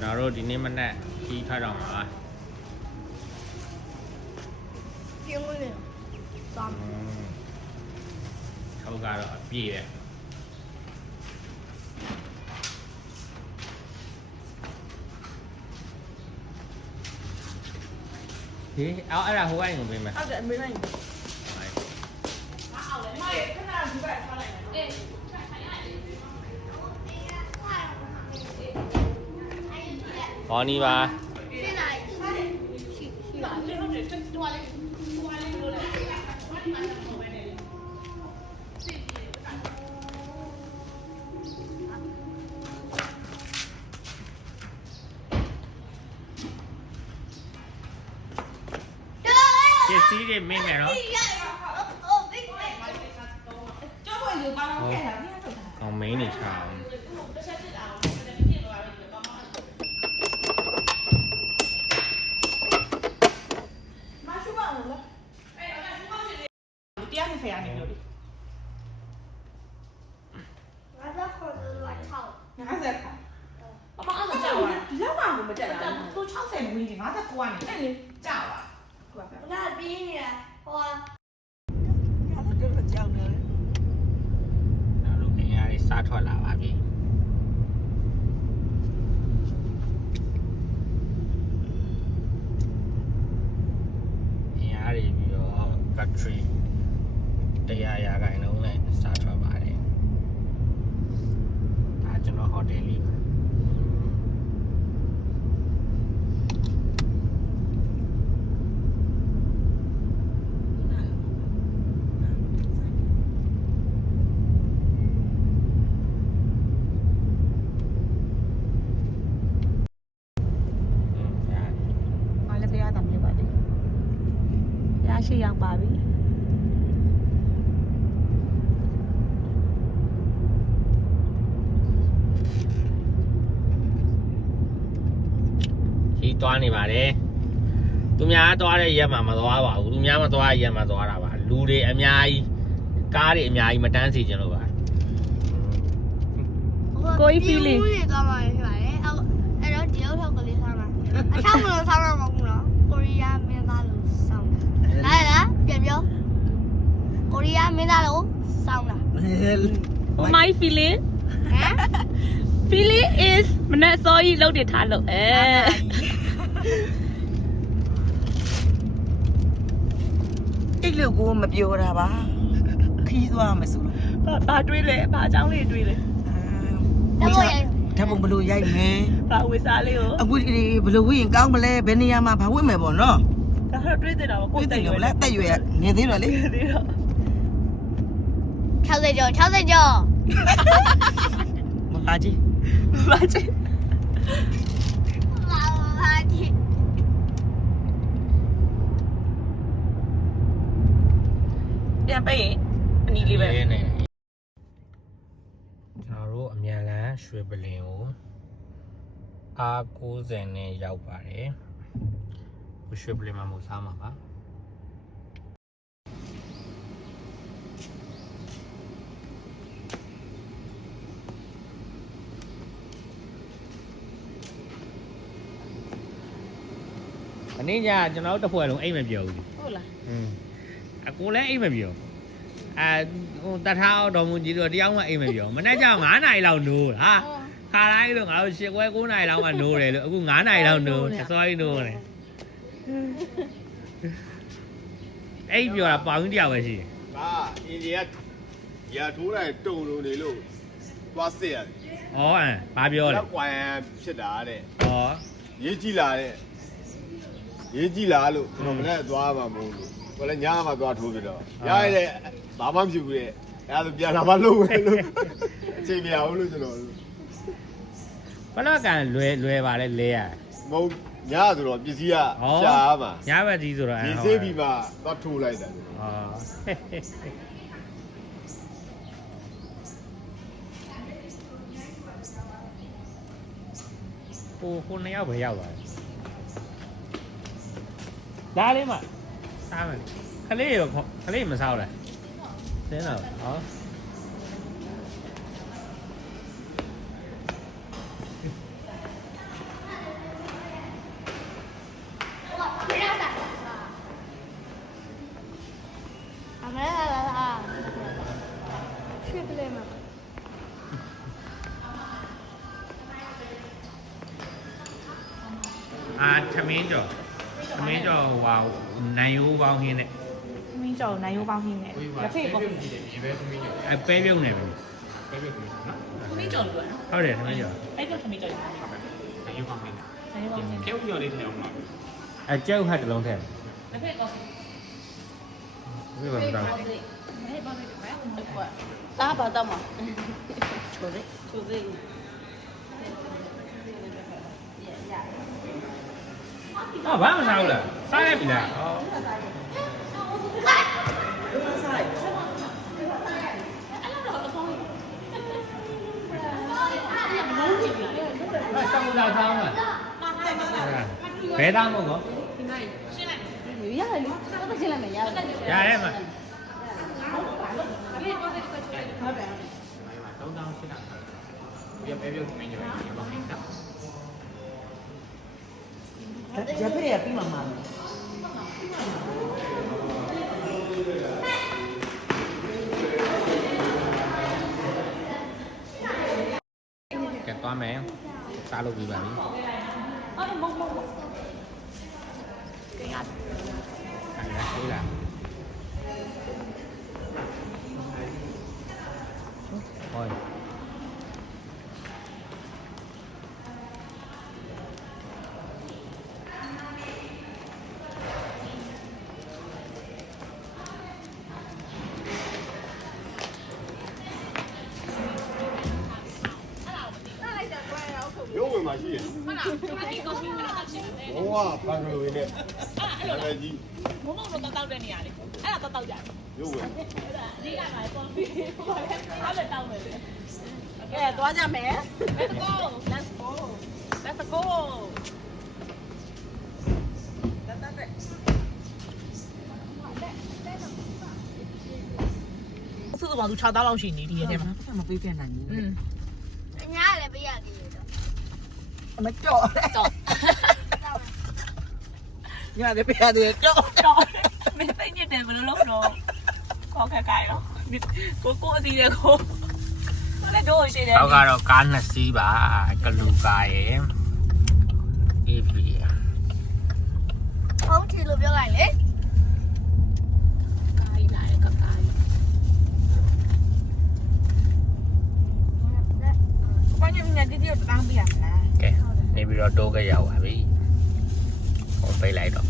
nào rồi thì nên mình nè khi thay đồng hả tiếng luôn nè tóm thâu gà rồi gì vậy thì áo là hú anh của mình mà áo để bên này có đi ba cái xí thì mình này đó còn mấy này chào xa thoát là bà bị nhà thì bây giờ battery đây là cái nó này xa thoát bà đấy ta cho nó hotel điရှိရောက်ပါပြီဒီတွားနေပါတယ်သူများတွားတဲ့ရက်မှာမသွားပါဘူးသူများမသွားတဲ့ရက်မှာသွားတာပါလူတွေအများကြီးကားတွေအများကြီးမတန်းစီကြလို့ပါကိုကြီး feeling နေသွားမှာဖြစ်ပါတယ်အဲ့တော့ဒီလောက်ထောက်ကလေးဆောင်းတာအထောက်မလို့ဆောင်းတော့မဟုတ်ဘူးနော်ကိုရီးယားမင်းသားလို့ဆောင်းတာလားပြန်ပြောကိုရီးယားမင်းသားလို့ဆောင်းတာ my feeling ဟမ် feeling is မနဲ့စောကြီးလှုပ်တယ်ထားလို့အဲ့လိုကိုမပြောတာပါခီးသွားမယ်ဆိုလို့ ဘာတွေးလဲဘာအကြောင်းလေးတွေးလဲ ဓာတ်ပုံရိုက် ဓာတ်ပုံဘယ်လိုရိုက်မယ် ဘာဝေစားလေးကို အခုဒီဘယ်လိုဝိရင်ကောင်းမလဲဘယ်နေရာမှာဘာဝိမယ်ပေါ့နော် ဒါတော့တွေးနေတာပေါ့ကိုယ်တိုင်ရွယ် လက်တက်ရွယ်နေသေးတော့လေ သေးတော့ 60ကျော်60ကျော် မပါကြီး ဘာချစ် ဟာဒီ ပြန်ပိတ်ရင်အနီးလေးပဲ ကျွန်တော်တို့အမြန်လန်းရွှေပလင်ကိုအား90နဲ့ရောက်ပါတယ်ရွှေပလင်မှာမဟုတ်စားမှာပါအနေညကျွန်တော်တို့တစ်ဖွဲ့လုံးအိမ်မပြောဘူး ဟုတ်လား အကိုလည်းအိမ်မပြောဟိုတထားတော်မူကြီးတို့တယောက်မှအိမ်မပြောမနေ့က9နာရီလောက်နိုးဟာခါတိုင်းလို့ငါတို့10ခွဲ9နာရီလောက်မှနိုးတယ်လို့အခု9နာရီလောက်နိုးအစောကြီးနိုးတယ်အိမ်ပြောတာပေါင်းတယောက်ပဲရှိတယ် ဒါအင်ဂျင်ကရာထိုးတိုင်းတုံလုံးနေလို့သွားစစ်ရတယ် ဩဘာပြောလဲ ကွာဖြစ်တာတဲ့ ဩ ရေးကြည့်လာတဲ့ရေးကြည့်လာလို့ကျွန်တော်မနေ့သွားမှာမဟုတ်လို့ကိုလည်းညမှာသွားထိုးပြတော့ရရတဲ့ဘာမှမဖြစ်ဘူးတဲ့အဲ့ဒါပြန်လာမှလုံးပဲလို့အချိန်မရဘူးလို့ကျွန်တော် ဘယ်တော့ကန်လွယ်ပါလဲလဲရ မဟုတ်ညဆိုတော့ပစ္စည်းကရှားမှာ ညဘက်ကြီးဆိုတော့ ရေးစေးပြီးမှသွားထိုးလိုက်တာ ဟိုနှစ်ယောက်ပဲရောက်သွားတယ်ဒါလေးမှစားမယ်ခလေးရောခလေးမစားဘူးလားသင်းတော့ဟော သမင်းကြော်ဟွာနိုင်ရိုးပေါင်းခင်းနဲ့ မင်းကြော်နိုင်ရိုးပေါင်းဟင်းနဲ့လက်ဖေးပေါ့ ပဲပြုတ်နေပြီ မင်းကြော်လို့ပြောနော် ဟုတ်တယ်သမင်းကြော် အဲ့တော့သမင်းကြော်နိုင်ရိုးပေါင်းဟင်းနိုင်ရိုးပေါင်းဟင်း ကျုပ်ဟတ်တစ်လုံးထည့် လက်ဖေးကော ဘယ်မှာတောင်း သားပါတော့မှာချိုးသေး ဘာမှမစားဘူးလားစားရပြီလားဆောင်းလာဆောင်းလာဘယ်သားမဟုတ်ကောရတယ်လေတော့ရှင်းလိုက်မယ်ရတယ်မှာရဖေးရပြီးမှမှာ ကဲသွားမယ်စားလို့ပြီးပါပြီ အဲ့မုံမုံ အဲ့ဒါသေးလားဟို ရုံးဝင်မှာရှိတယ်ဟုတ်လားဒီကောင်းပြီမလားချင်းတယ်ဘောကဘန်ဂလိုရင်းနဲ့အဲ့ကြီး မုံမုံတော့တောက်တဲ့နေရာလေအဲ့ဒါတောက်ကြတယ် ရုံးဝင် အဓိကမှာကော်ဖီဟောလဲအဲ့ဒါတောက်မယ်လေကဲသွားကြမယ် Let's go Let's go Let's go စုစုပေါင်းသူ6တောင်းလောက်ရှိနေဒီရဲ့ထဲမှာ မပေးပြနိုင်ဘူး အညာလည်းပေးရသေးတယ်တော့ မကြော့ တော့ ညလည်းပေးရတယ်ကြော့ တော့မင်းသိနေတယ်ဘယ်လိုလုပ်တော့ခေါ်ခက်ကြရောကိုအစီတဲ့ကိုလည်းတို့ရှိတယ် တော့ကတော့ကား2စီးပါကလူကားရယ် EV ဟုတ်ချီလို့ပြောလိုက်လေ ကားလာကကားဘာညနေဒီဒီတောင်းပြရမလား ကဲနေပြီးတော့တိုးခဲ့ရောက်ပါပြီဟိုပိတ်လိုက်တော့